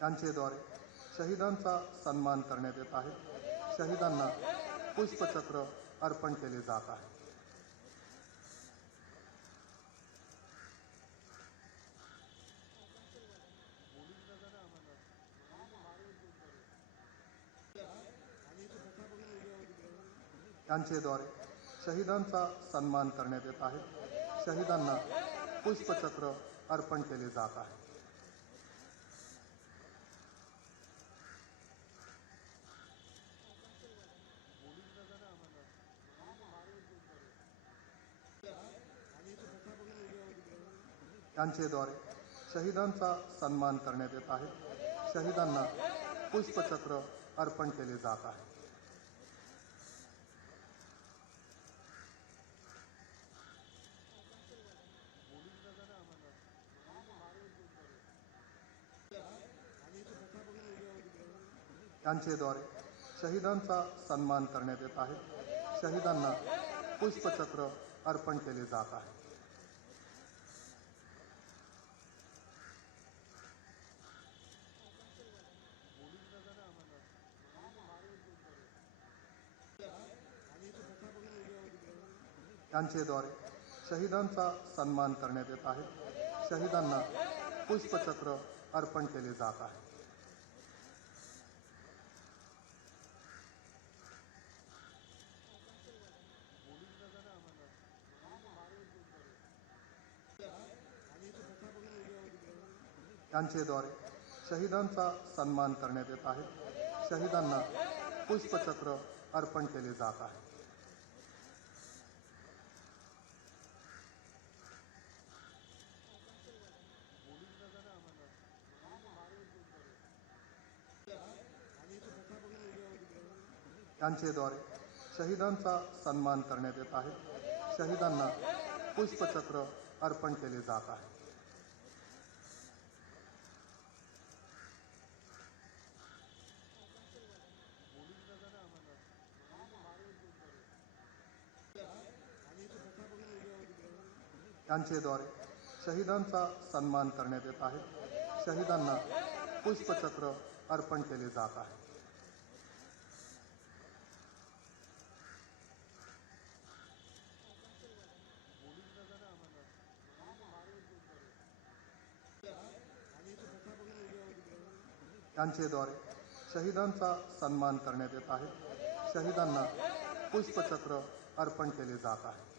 त्यांचेद्वारे शहीदांचा सन्मान करण्यात येत आहे. शहीदांना पुष्पचक्र अर्पण केले जात आहे. त्यांचेद्वारे शहीदांचा सन्मान करण्यात येत आहे. शहीदांना पुष्पचक्र अर्पण केले जात आहे. त्यांचेद्वारे शहीदांचा सन्मान करण्यात येत आहे. शहीदांना पुष्पचक्र अर्पण केले जात आहे. त्यांचेद्वारे शहीदांचा सन्मान करण्यात येत आहे. शहीदांना पुष्पचक्र अर्पण केले जात आहे. त्यांचेद्वारे शहीदांचा सन्मान करण्यात येत आहे. शहीदांना पुष्पचक्र अर्पण केले जात आहे. त्यांचेद्वारे शहीदांचा सन्मान करण्यात येत आहे. शहीदांना पुष्पचक्र अर्पण केले जात आहे. त्यांचेद्वारे शहीदांचा सन्मान करण्यात येत आहे. शहीदांना पुष्पचक्र अर्पण केले जात आहे. त्यांचेद्वारे शहीदांचा सन्मान करण्यात येत आहे. शहीदांना पुष्पचक्र अर्पण केले जात आहे. त्यांचेद्वारे शहीदांचा सन्मान करण्यात येत आहे. शहीदांना पुष्पचक्र अर्पण केले जात आहे.